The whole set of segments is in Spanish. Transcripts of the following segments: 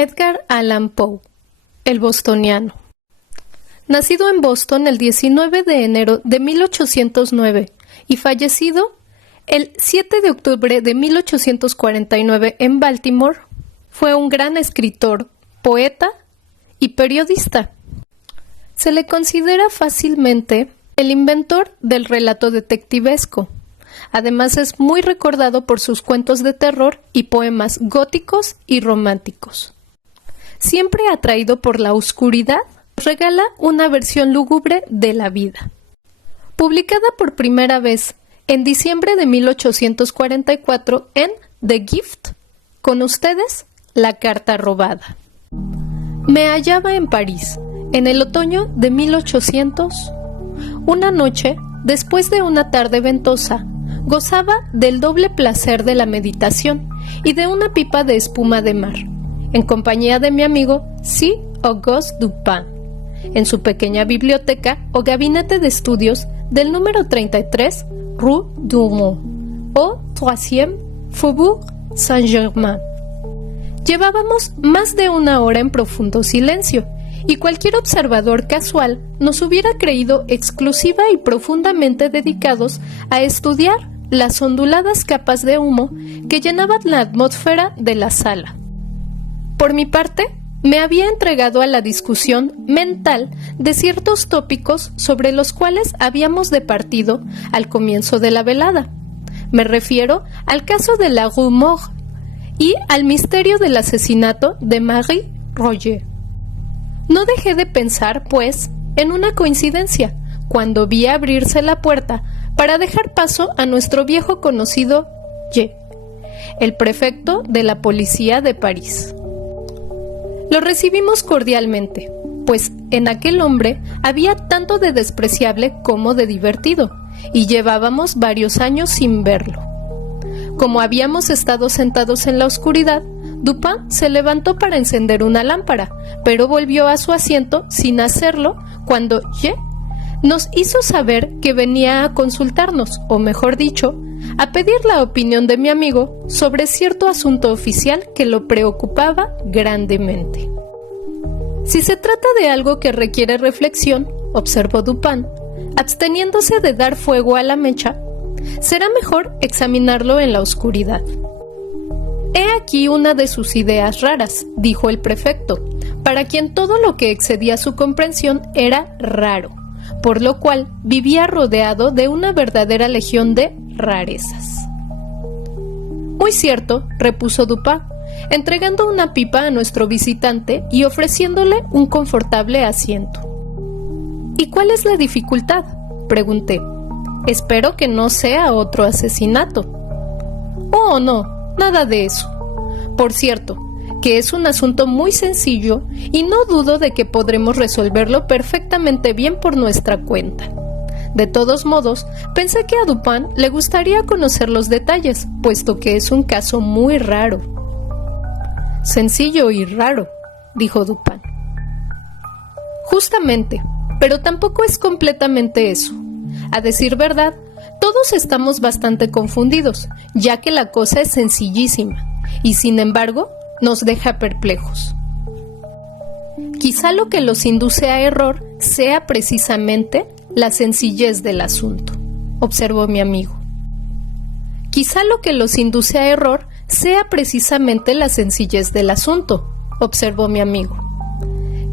Edgar Allan Poe, el bostoniano. Nacido en Boston el 19 de enero de 1809 y fallecido el 7 de octubre de 1849 en Baltimore, fue un gran escritor, poeta y periodista. Se le considera fácilmente el inventor del relato detectivesco. Además es muy recordado por sus cuentos de terror y poemas góticos y románticos. Siempre atraído por la oscuridad, regala una versión lúgubre de la vida. Publicada por primera vez en diciembre de 1844 en The Gift, con ustedes, La carta robada. Me hallaba en París, en el otoño de 1800. Una noche, después de una tarde ventosa, gozaba del doble placer de la meditación y de una pipa de espuma de mar, en compañía de mi amigo C. Auguste Dupin, en su pequeña biblioteca o gabinete de estudios del número 33 Rue Dumont o 3e Faubourg Saint-Germain. Llevábamos más de una hora en profundo silencio, y cualquier observador casual nos hubiera creído exclusiva y profundamente dedicados a estudiar las onduladas capas de humo que llenaban la atmósfera de la sala. Por mi parte, me había entregado a la discusión mental de ciertos tópicos sobre los cuales habíamos departido al comienzo de la velada. Me refiero al caso de la Rue Morgue y al misterio del asesinato de Marie Roget. No dejé de pensar, pues, en una coincidencia, cuando vi abrirse la puerta para dejar paso a nuestro viejo conocido G., el prefecto de la policía de París. Lo recibimos cordialmente, pues en aquel hombre había tanto de despreciable como de divertido, y llevábamos varios años sin verlo. Como habíamos estado sentados en la oscuridad, Dupin se levantó para encender una lámpara, pero volvió a su asiento sin hacerlo cuando G. nos hizo saber que venía a consultarnos, o mejor dicho, a pedir la opinión de mi amigo sobre cierto asunto oficial que lo preocupaba grandemente. Si se trata de algo que requiere reflexión, observó Dupin, absteniéndose de dar fuego a la mecha, será mejor examinarlo en la oscuridad. He aquí una de sus ideas raras, dijo el prefecto, para quien todo lo que excedía su comprensión era raro, por lo cual vivía rodeado de una verdadera legión de rarezas. Muy cierto, repuso Dupin, entregando una pipa a nuestro visitante y ofreciéndole un confortable asiento. ¿Y cuál es la dificultad?, pregunté. Espero que no sea otro asesinato. Oh, no, nada de eso. Por cierto, que es un asunto muy sencillo y no dudo de que podremos resolverlo perfectamente bien por nuestra cuenta. De todos modos, pensé que a Dupin le gustaría conocer los detalles, puesto que es un caso muy raro. Sencillo y raro, dijo Dupin. Justamente, pero tampoco es completamente eso. A decir verdad, todos estamos bastante confundidos, ya que la cosa es sencillísima, y sin embargo, nos deja perplejos. Quizá lo que los induce a error sea precisamente la sencillez del asunto, observó mi amigo. Quizá lo que los induce a error sea precisamente la sencillez del asunto, observó mi amigo.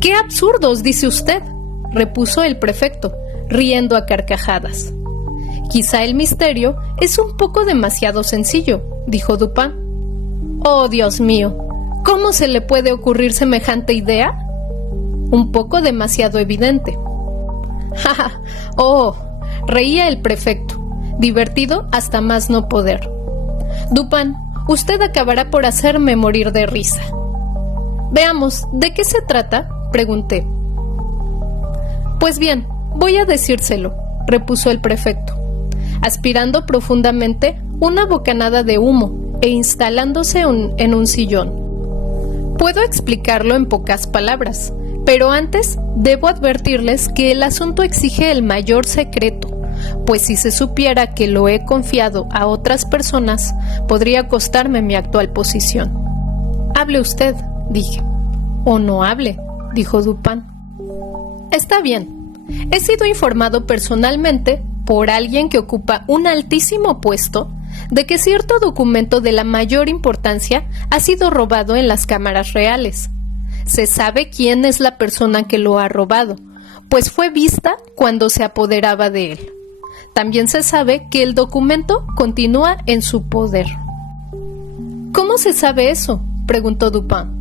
¡Qué absurdos, dice usted!, repuso el prefecto, riendo a carcajadas. Quizá el misterio es un poco demasiado sencillo, dijo Dupin. Oh, Dios mío, ¿cómo se le puede ocurrir semejante idea? Un poco demasiado evidente. ¡Ja! ¡Oh!, reía el prefecto, divertido hasta más no poder. Dupin, usted acabará por hacerme morir de risa. Veamos, ¿de qué se trata?, pregunté. Pues bien, voy a decírselo, repuso el prefecto, aspirando profundamente una bocanada de humo e instalándose en un sillón. Puedo explicarlo en pocas palabras, pero antes debo advertirles que el asunto exige el mayor secreto, pues si se supiera que lo he confiado a otras personas, podría costarme mi actual posición. Hable usted, dije. O no hable, dijo Dupin. Está bien. He sido informado personalmente por alguien que ocupa un altísimo puesto de que cierto documento de la mayor importancia ha sido robado en las cámaras reales. Se sabe quién es la persona que lo ha robado, pues fue vista cuando se apoderaba de él. También se sabe que el documento continúa en su poder. ¿Cómo se sabe eso?, preguntó Dupin.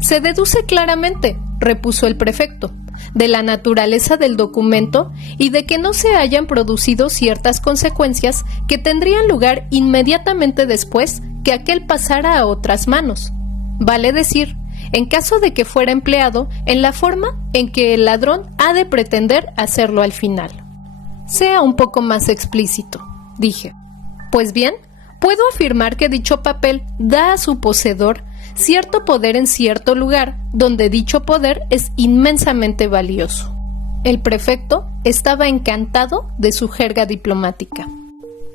Se deduce claramente, repuso el prefecto, de la naturaleza del documento y de que no se hayan producido ciertas consecuencias que tendrían lugar inmediatamente después que aquel pasara a otras manos. Vale decir, en caso de que fuera empleado en la forma en que el ladrón ha de pretender hacerlo al final. Sea un poco más explícito, dije. Pues bien, puedo afirmar que dicho papel da a su poseedor cierto poder en cierto lugar, donde dicho poder es inmensamente valioso. El prefecto estaba encantado de su jerga diplomática.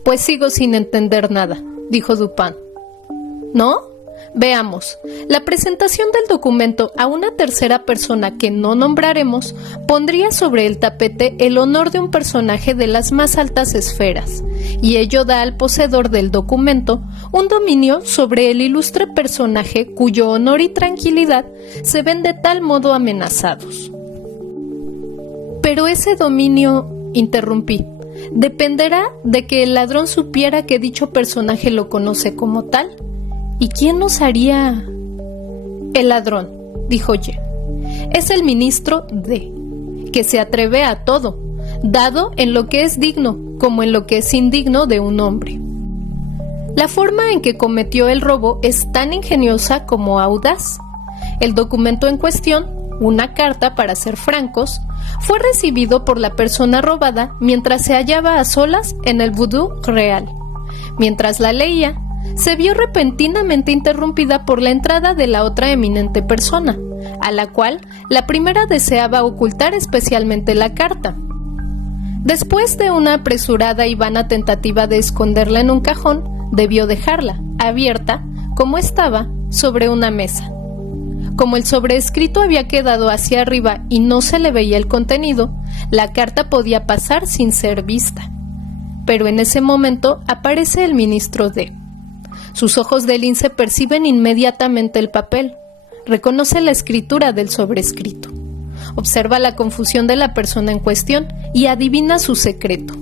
Pues sigo sin entender nada, dijo Dupin. ¿No? Veamos. La presentación del documento a una tercera persona que no nombraremos pondría sobre el tapete el honor de un personaje de las más altas esferas, y ello da al poseedor del documento un dominio sobre el ilustre personaje cuyo honor y tranquilidad se ven de tal modo amenazados. Pero ese dominio, interrumpí, dependerá de que el ladrón supiera que dicho personaje lo conoce como tal. ¿Y quién nos haría? El ladrón, dijo Ye. Es el ministro D, que se atreve a todo, dado en lo que es digno como en lo que es indigno de un hombre. La forma en que cometió el robo es tan ingeniosa como audaz. El documento en cuestión, una carta para ser francos, fue recibido por la persona robada mientras se hallaba a solas en el Boudoir Real. Mientras la leía, se vio repentinamente interrumpida por la entrada de la otra eminente persona, a la cual la primera deseaba ocultar especialmente la carta. Después de una apresurada y vana tentativa de esconderla en un cajón, debió dejarla, abierta, como estaba, sobre una mesa. Como el sobrescrito había quedado hacia arriba y no se le veía el contenido, la carta podía pasar sin ser vista. Pero en ese momento aparece el ministro D. Sus ojos de lince perciben inmediatamente el papel, reconoce la escritura del sobrescrito, observa la confusión de la persona en cuestión y adivina su secreto.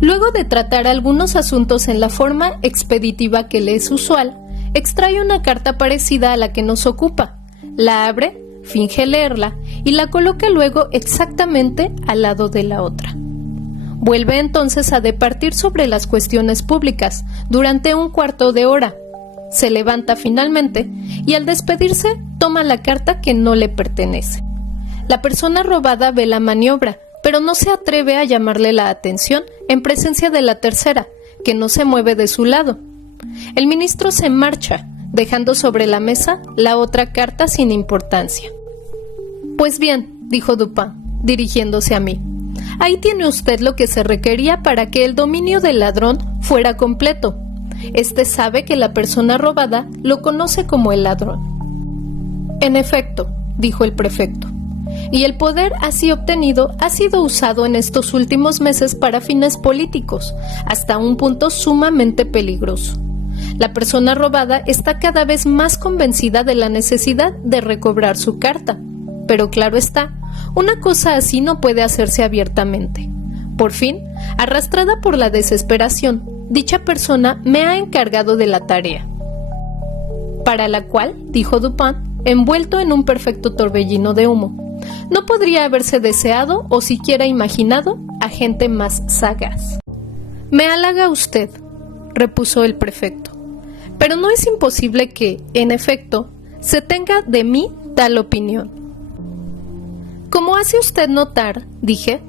Luego de tratar algunos asuntos en la forma expeditiva que le es usual, extrae una carta parecida a la que nos ocupa, la abre, finge leerla y la coloca luego exactamente al lado de la otra. Vuelve entonces a departir sobre las cuestiones públicas durante un cuarto de hora. Se levanta finalmente y al despedirse toma la carta que no le pertenece. La persona robada ve la maniobra, pero no se atreve a llamarle la atención en presencia de la tercera, que no se mueve de su lado. El ministro se marcha, dejando sobre la mesa la otra carta sin importancia. Pues bien, dijo Dupin, dirigiéndose a mí. Ahí tiene usted lo que se requería para que el dominio del ladrón fuera completo. Este sabe que la persona robada lo conoce como el ladrón. En efecto, dijo el prefecto, y el poder así obtenido ha sido usado en estos últimos meses para fines políticos, hasta un punto sumamente peligroso. La persona robada está cada vez más convencida de la necesidad de recobrar su carta, pero claro está, una cosa así no puede hacerse abiertamente. Por fin, arrastrada por la desesperación, dicha persona me ha encargado de la tarea, para la cual, dijo Dupin, envuelto en un perfecto torbellino de humo, no podría haberse deseado o siquiera imaginado a gente más sagaz. Me halaga usted, repuso el prefecto, pero no es imposible que, en efecto, se tenga de mí tal opinión. Como hace usted notar, dije,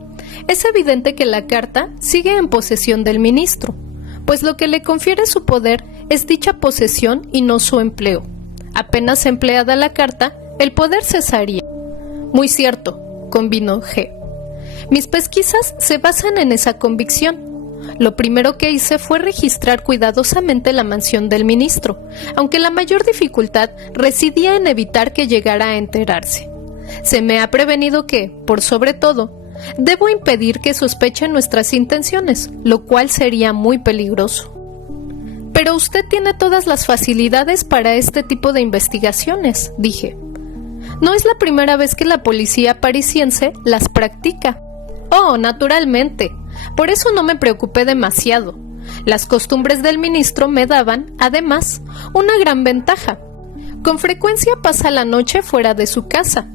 es evidente que la carta sigue en posesión del ministro, pues lo que le confiere su poder es dicha posesión y no su empleo. Apenas empleada la carta, el poder cesaría. Muy cierto, convino G. Mis pesquisas se basan en esa convicción. Lo primero que hice fue registrar cuidadosamente la mansión del ministro, aunque la mayor dificultad residía en evitar que llegara a enterarse. Se me ha prevenido que, por sobre todo, debo impedir que sospeche nuestras intenciones, lo cual sería muy peligroso. Pero usted tiene todas las facilidades para este tipo de investigaciones, dije. No es la primera vez que la policía parisiense las practica. Oh, naturalmente. Por eso no me preocupé demasiado. Las costumbres del ministro me daban, además, una gran ventaja. Con frecuencia pasa la noche fuera de su casa.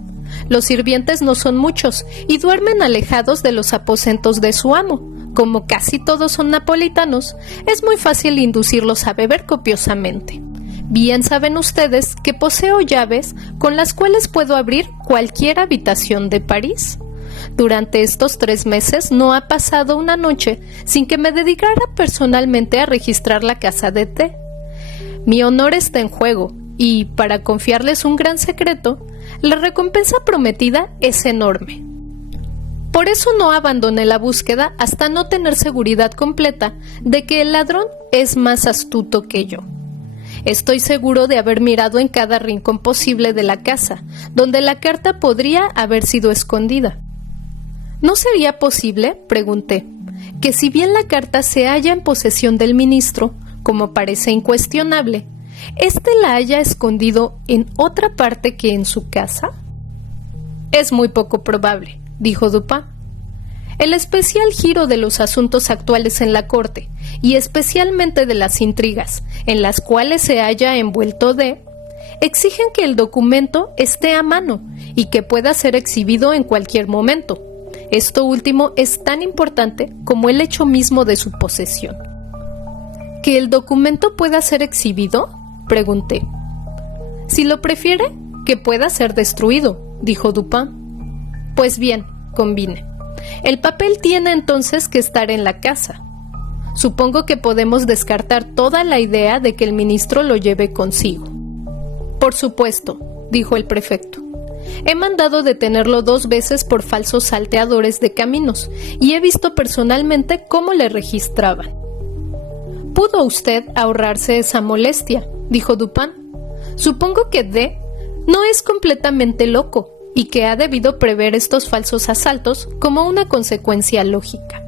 Los sirvientes no son muchos y duermen alejados de los aposentos de su amo. Como casi todos son napolitanos, es muy fácil inducirlos a beber copiosamente. Bien saben ustedes que poseo llaves con las cuales puedo abrir cualquier habitación de París. Durante estos 3 meses no ha pasado una noche sin que me dedicara personalmente a registrar la casa de té. Mi honor está en juego y, para confiarles un gran secreto, la recompensa prometida es enorme. Por eso no abandoné la búsqueda hasta no tener seguridad completa de que el ladrón es más astuto que yo. Estoy seguro de haber mirado en cada rincón posible de la casa, donde la carta podría haber sido escondida. ¿No sería posible, pregunté, que si bien la carta se halla en posesión del ministro, como parece incuestionable, éste la haya escondido en otra parte que en su casa? Es muy poco probable, dijo Dupin. El especial giro de los asuntos actuales en la corte, y especialmente de las intrigas en las cuales se halla envuelto exigen que el documento esté a mano y que pueda ser exhibido en cualquier momento. Esto último es tan importante como el hecho mismo de su posesión. ¿Que el documento pueda ser exhibido?, pregunté. Si lo prefiere, que pueda ser destruido, dijo Dupin. Pues bien, convine. El papel tiene entonces que estar en la casa. Supongo que podemos descartar toda la idea de que el ministro lo lleve consigo. Por supuesto, dijo el prefecto. He mandado detenerlo 2 veces por falsos salteadores de caminos y he visto personalmente cómo le registraban. ¿Pudo usted ahorrarse esa molestia?, dijo Dupin. Supongo que D no es completamente loco y que ha debido prever estos falsos asaltos como una consecuencia lógica.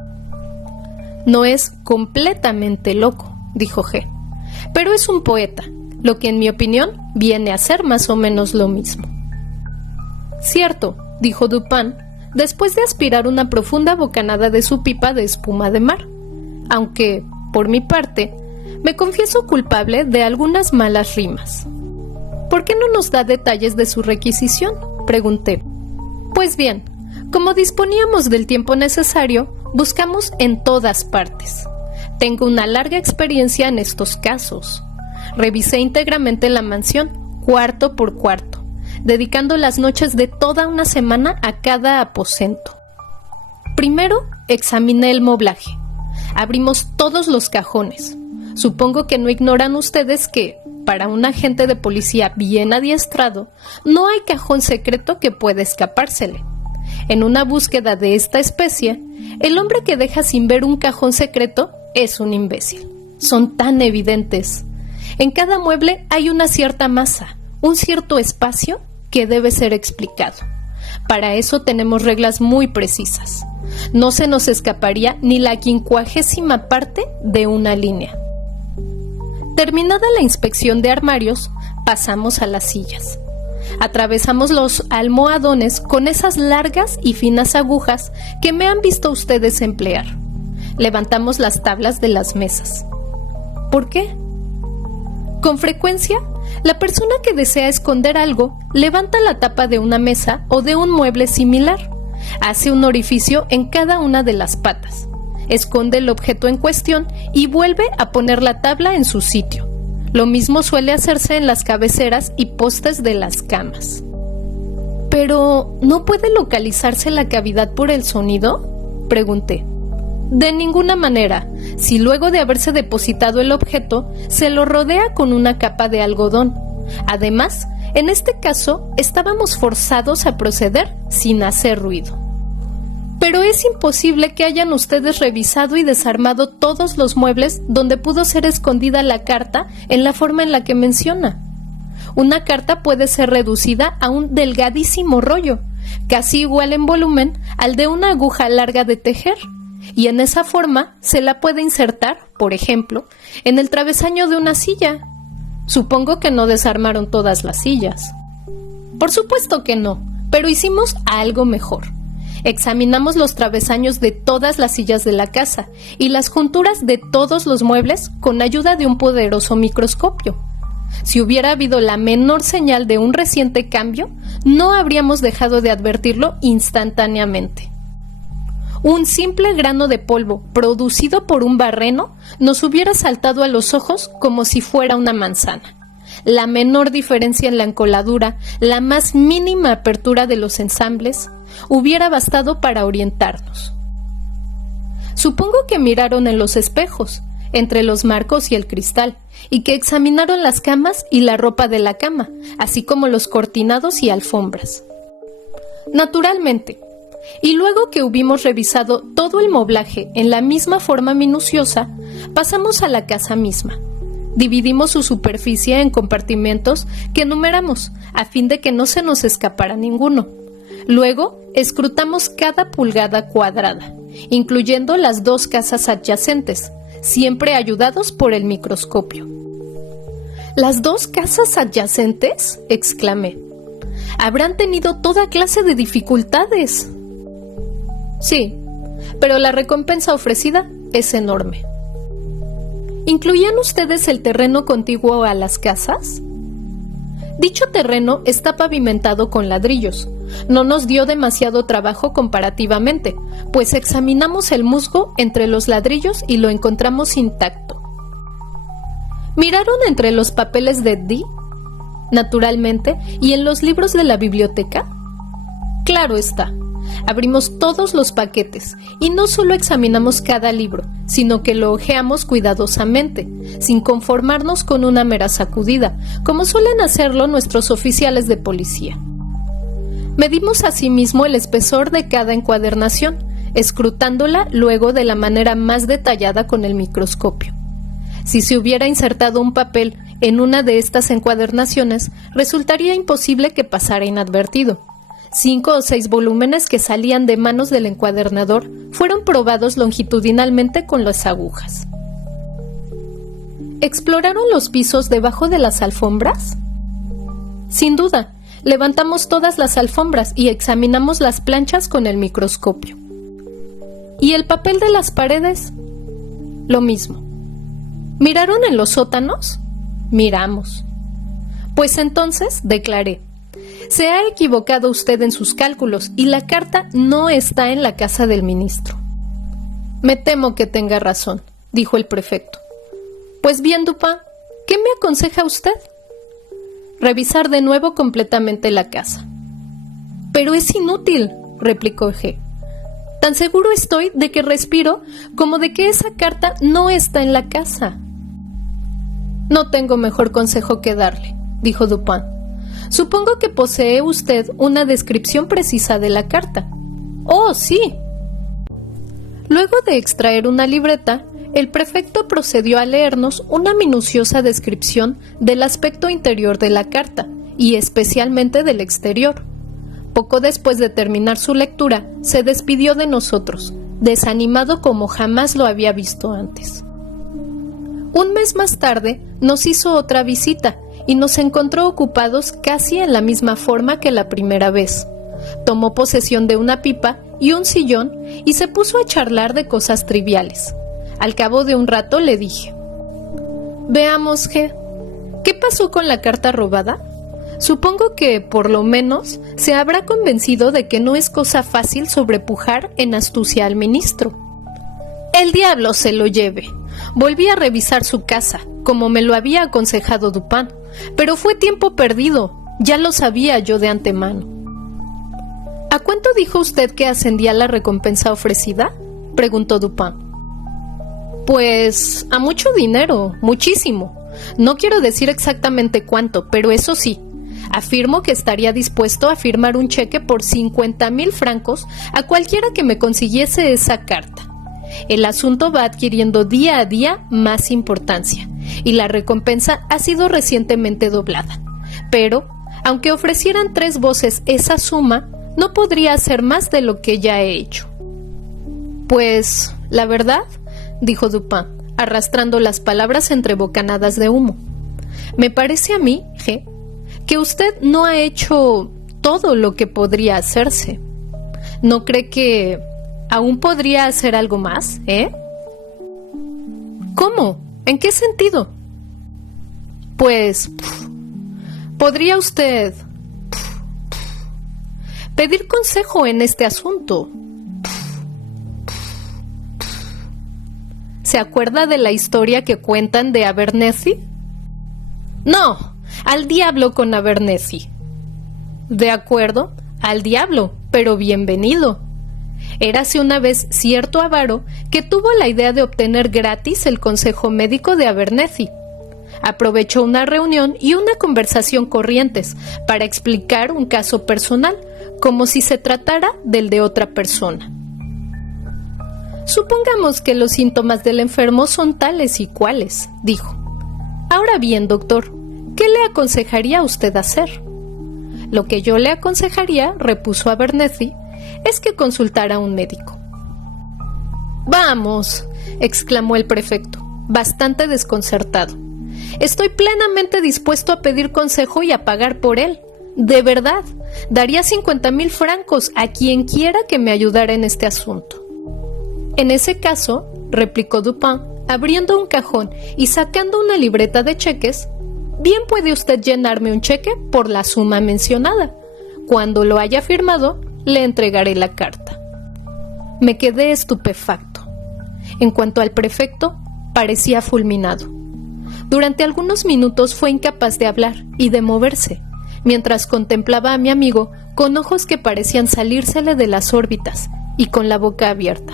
No es completamente loco, dijo G, pero es un poeta, lo que en mi opinión viene a ser más o menos lo mismo. Cierto, dijo Dupin, después de aspirar una profunda bocanada de su pipa de espuma de mar, aunque, por mi parte, me confieso culpable de algunas malas rimas. ¿Por qué no nos da detalles de su requisición?, pregunté. Pues bien, como disponíamos del tiempo necesario, buscamos en todas partes. Tengo una larga experiencia en estos casos. Revisé íntegramente la mansión, cuarto por cuarto, dedicando las noches de toda una semana a cada aposento. Primero, examiné el moblaje. Abrimos todos los cajones. Supongo que no ignoran ustedes que, para un agente de policía bien adiestrado, no hay cajón secreto que pueda escapársele. En una búsqueda de esta especie, el hombre que deja sin ver un cajón secreto es un imbécil. Son tan evidentes. En cada mueble hay una cierta masa, un cierto espacio que debe ser explicado. Para eso tenemos reglas muy precisas. No se nos escaparía ni la 50ª parte de una línea. Terminada la inspección de armarios, pasamos a las sillas. Atravesamos los almohadones con esas largas y finas agujas que me han visto ustedes emplear. Levantamos las tablas de las mesas. ¿Por qué? Con frecuencia, la persona que desea esconder algo levanta la tapa de una mesa o de un mueble similar, hace un orificio en cada una de las patas, esconde el objeto en cuestión y vuelve a poner la tabla en su sitio. Lo mismo suele hacerse en las cabeceras y postes de las camas. ¿Pero no puede localizarse la cavidad por el sonido?, pregunté. De ninguna manera, si luego de haberse depositado el objeto, se lo rodea con una capa de algodón. Además, en este caso, estábamos forzados a proceder sin hacer ruido. Pero es imposible que hayan ustedes revisado y desarmado todos los muebles donde pudo ser escondida la carta en la forma en la que menciona. Una carta puede ser reducida a un delgadísimo rollo, casi igual en volumen al de una aguja larga de tejer, y en esa forma se la puede insertar, por ejemplo, en el travesaño de una silla. Supongo que no desarmaron todas las sillas. Por supuesto que no, pero hicimos algo mejor. Examinamos los travesaños de todas las sillas de la casa y las junturas de todos los muebles con ayuda de un poderoso microscopio. Si hubiera habido la menor señal de un reciente cambio, no habríamos dejado de advertirlo instantáneamente. Un simple grano de polvo producido por un barreno nos hubiera saltado a los ojos como si fuera una manzana. La menor diferencia en la encoladura, la más mínima apertura de los ensambles, hubiera bastado para orientarnos. Supongo que miraron en los espejos, entre los marcos y el cristal, y que examinaron las camas y la ropa de la cama, así como los cortinados y alfombras. Naturalmente. Y luego que hubimos revisado todo el moblaje en la misma forma minuciosa, pasamos a la casa misma. Dividimos su superficie en compartimentos que numeramos, a fin de que no se nos escapara ninguno. Luego, escrutamos cada pulgada cuadrada, incluyendo las 2 casas adyacentes, siempre ayudados por el microscopio. ¿Las 2 casas adyacentes?, exclamé. Habrán tenido toda clase de dificultades. Sí, pero la recompensa ofrecida es enorme. ¿Incluían ustedes el terreno contiguo a las casas? Dicho terreno está pavimentado con ladrillos. No nos dio demasiado trabajo comparativamente, pues examinamos el musgo entre los ladrillos y lo encontramos intacto. ¿Miraron entre los papeles de Dee? Naturalmente, ¿y en los libros de la biblioteca? Claro está. Abrimos todos los paquetes y no solo examinamos cada libro, sino que lo hojeamos cuidadosamente, sin conformarnos con una mera sacudida, como suelen hacerlo nuestros oficiales de policía. Medimos asimismo el espesor de cada encuadernación, escrutándola luego de la manera más detallada con el microscopio. Si se hubiera insertado un papel en una de estas encuadernaciones, resultaría imposible que pasara inadvertido. 5 o 6 volúmenes que salían de manos del encuadernador fueron probados longitudinalmente con las agujas. ¿Exploraron los pisos debajo de las alfombras? Sin duda, levantamos todas las alfombras y examinamos las planchas con el microscopio. ¿Y el papel de las paredes? Lo mismo. ¿Miraron en los sótanos? Miramos. Pues entonces, declaré, se ha equivocado usted en sus cálculos y la carta no está en la casa del ministro. Me temo que tenga razón, dijo el prefecto. Pues bien, Dupin, ¿qué me aconseja usted? Revisar de nuevo completamente la casa. Pero es inútil, replicó G. Tan seguro estoy de que respiro como de que esa carta no está en la casa. No tengo mejor consejo que darle, dijo Dupin. Supongo que posee usted una descripción precisa de la carta. ¡Oh, sí! Luego de extraer una libreta, el prefecto procedió a leernos una minuciosa descripción del aspecto interior de la carta, y especialmente del exterior. Poco después de terminar su lectura, se despidió de nosotros, desanimado como jamás lo había visto antes. Un mes más tarde, nos hizo otra visita, y nos encontró ocupados casi en la misma forma que la primera vez. Tomó posesión de una pipa y un sillón y se puso a charlar de cosas triviales. Al cabo de un rato le dije: Veamos, G, ¿qué pasó con la carta robada? Supongo que, por lo menos, se habrá convencido de que no es cosa fácil sobrepujar en astucia al ministro. El diablo se lo lleve. Volví a revisar su casa, como me lo había aconsejado Dupin, pero fue tiempo perdido, ya lo sabía yo de antemano. ¿A cuánto dijo usted que ascendía la recompensa ofrecida?, preguntó Dupin. Pues a mucho dinero, muchísimo. No quiero decir exactamente cuánto, pero eso sí, Afirmo que estaría dispuesto a firmar un cheque por 50,000 francos a cualquiera que me consiguiese esa carta. El asunto va adquiriendo día a día más importancia y la recompensa ha sido recientemente doblada. Pero, aunque ofrecieran 3 voces esa suma, no podría hacer más de lo que ya he hecho. Pues, la verdad, dijo Dupin, arrastrando las palabras entre bocanadas de humo. Me parece a mí, G., que usted no ha hecho todo lo que podría hacerse. ¿No cree que aún podría hacer algo más, ¿Cómo? ¿En qué sentido? Pues, podría usted pedir consejo en este asunto. ¿Se acuerda de la historia que cuentan de Abernethy? No, al diablo con Abernethy. De acuerdo, al diablo, pero bienvenido. Érase una vez cierto avaro que tuvo la idea de obtener gratis el consejo médico de Abernethy. Aprovechó una reunión y una conversación corrientes para explicar un caso personal, como si se tratara del de otra persona. Supongamos que los síntomas del enfermo son tales y cuales, dijo. Ahora bien, doctor, ¿qué le aconsejaría a usted hacer? Lo que yo le aconsejaría, repuso Abernethy, es que consultara a un médico. ¡Vamos!, exclamó el prefecto, bastante desconcertado. Estoy plenamente dispuesto a pedir consejo y a pagar por él. De verdad, daría 50,000 francos a quien quiera que me ayudara en este asunto. En ese caso, replicó Dupin, abriendo un cajón y sacando una libreta de cheques, bien puede usted llenarme un cheque por la suma mencionada. Cuando lo haya firmado, le entregaré la carta. Me quedé estupefacto. En cuanto al prefecto, parecía fulminado. Durante algunos minutos fue incapaz de hablar y de moverse, mientras contemplaba a mi amigo con ojos que parecían salírsele de las órbitas y con la boca abierta.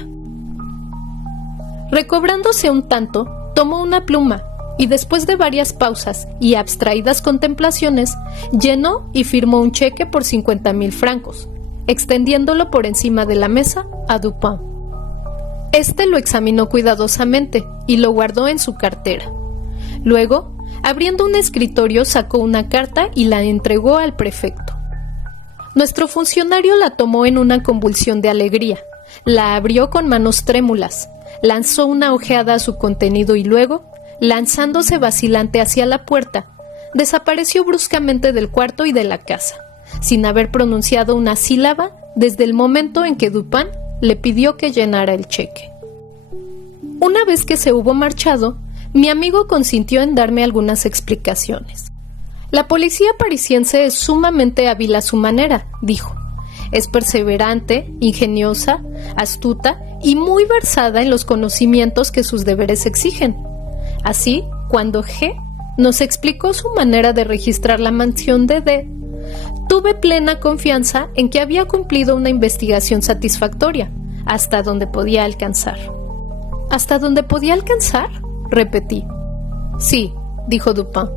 Recobrándose un tanto, tomó una pluma y después de varias pausas y abstraídas contemplaciones, llenó y firmó un cheque por 50,000 francos, extendiéndolo por encima de la mesa a Dupin. Este lo examinó cuidadosamente y lo guardó en su cartera. Luego, abriendo un escritorio, sacó una carta y la entregó al prefecto. Nuestro funcionario la tomó en una convulsión de alegría, la abrió con manos trémulas, lanzó una ojeada a su contenido y luego, lanzándose vacilante hacia la puerta, desapareció bruscamente del cuarto y de la casa, sin haber pronunciado una sílaba desde el momento en que Dupin le pidió que llenara el cheque. Una vez que se hubo marchado, mi amigo consintió en darme algunas explicaciones. La policía parisiense es sumamente hábil a su manera, dijo. Es perseverante, ingeniosa, astuta y muy versada en los conocimientos que sus deberes exigen. Así, cuando G. nos explicó su manera de registrar la mansión de D., tuve plena confianza en que había cumplido una investigación satisfactoria, hasta donde podía alcanzar. ¿Hasta donde podía alcanzar?, repetí. Sí, dijo Dupin.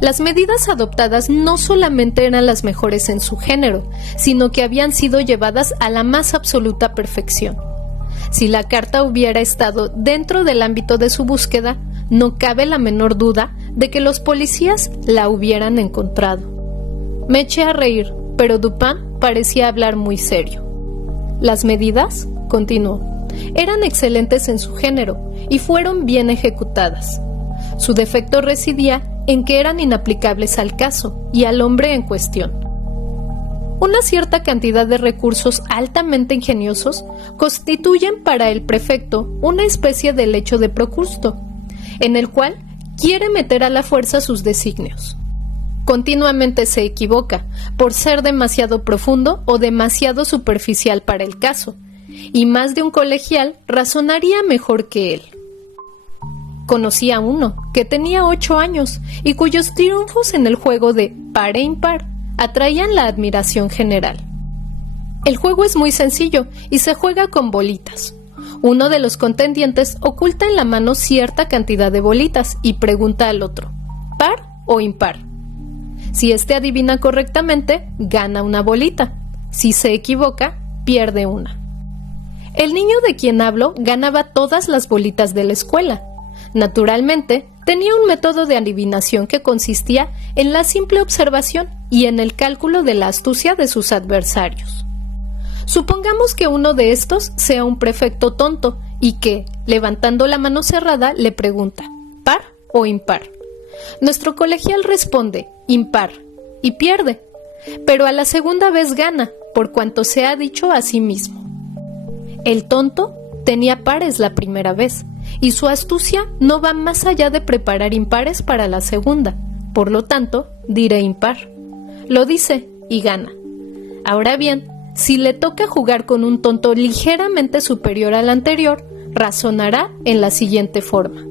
Las medidas adoptadas no solamente eran las mejores en su género, sino que habían sido llevadas a la más absoluta perfección. Si la carta hubiera estado dentro del ámbito de su búsqueda, no cabe la menor duda de que los policías la hubieran encontrado. Me eché a reír, pero Dupin parecía hablar muy serio. Las medidas, continuó, eran excelentes en su género y fueron bien ejecutadas. Su defecto residía en que eran inaplicables al caso y al hombre en cuestión. Una cierta cantidad de recursos altamente ingeniosos constituyen para el prefecto una especie de lecho de Procusto, en el cual quiere meter a la fuerza sus designios. Continuamente se equivoca, por ser demasiado profundo o demasiado superficial para el caso, y más de un colegial razonaría mejor que él. Conocí a uno que tenía 8 años y cuyos triunfos en el juego de par e impar atraían la admiración general. El juego es muy sencillo y se juega con bolitas. Uno de los contendientes oculta en la mano cierta cantidad de bolitas y pregunta al otro, ¿par o impar? Si éste adivina correctamente, gana una bolita. Si se equivoca, pierde una. El niño de quien hablo ganaba todas las bolitas de la escuela. Naturalmente, tenía un método de adivinación que consistía en la simple observación y en el cálculo de la astucia de sus adversarios. Supongamos que uno de estos sea un prefecto tonto y que, levantando la mano cerrada, le pregunta, ¿par o impar? Nuestro colegial responde, impar, y pierde, pero a la segunda vez gana, por cuanto se ha dicho a sí mismo. El tonto tenía pares la primera vez, y su astucia no va más allá de preparar impares para la segunda, por lo tanto, diré impar. Lo dice y gana. Ahora bien, si le toca jugar con un tonto ligeramente superior al anterior, razonará en la siguiente forma.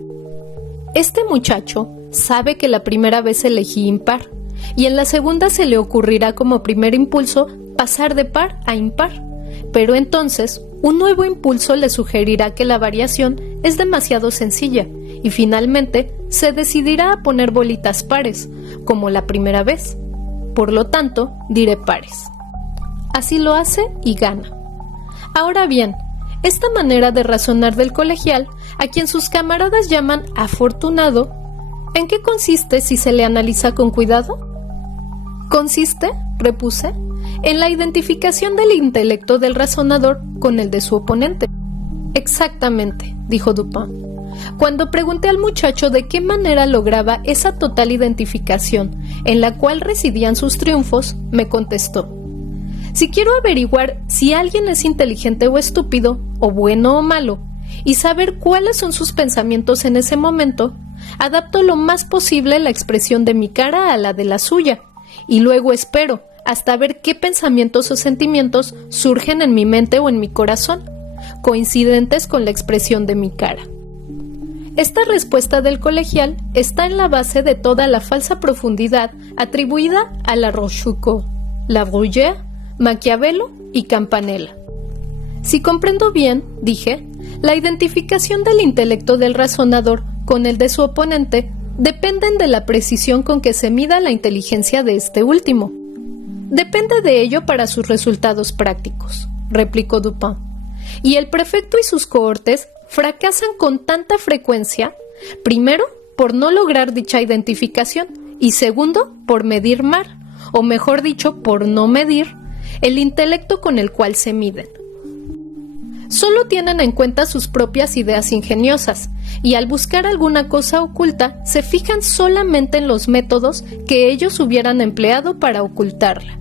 Este muchacho sabe que la primera vez elegí impar, y en la segunda se le ocurrirá como primer impulso pasar de par a impar, pero entonces un nuevo impulso le sugerirá que la variación es demasiado sencilla, y finalmente se decidirá a poner bolitas pares, como la primera vez. Por lo tanto, diré pares. Así lo hace y gana. Ahora bien, esta manera de razonar del colegial, a quien sus camaradas llaman afortunado, ¿en qué consiste si se le analiza con cuidado? Consiste, repuse, en la identificación del intelecto del razonador con el de su oponente. Exactamente, dijo Dupin. Cuando pregunté al muchacho de qué manera lograba esa total identificación en la cual residían sus triunfos, me contestó: si quiero averiguar si alguien es inteligente o estúpido, o bueno o malo, y saber cuáles son sus pensamientos en ese momento, adapto lo más posible la expresión de mi cara a la de la suya, y luego espero hasta ver qué pensamientos o sentimientos surgen en mi mente o en mi corazón, coincidentes con la expresión de mi cara. Esta respuesta del colegial está en la base de toda la falsa profundidad atribuida a La Rochefoucauld, La Bruyère, Maquiavelo y Campanella. Si comprendo bien, dije, la identificación del intelecto del razonador con el de su oponente dependen de la precisión con que se mida la inteligencia de este último. Depende de ello para sus resultados prácticos, replicó Dupin. Y el prefecto y sus cohortes fracasan con tanta frecuencia, primero, por no lograr dicha identificación, y segundo, por medir mal, o mejor dicho, por no medir, el intelecto con el cual se miden. Solo tienen en cuenta sus propias ideas ingeniosas, y al buscar alguna cosa oculta, se fijan solamente en los métodos que ellos hubieran empleado para ocultarla.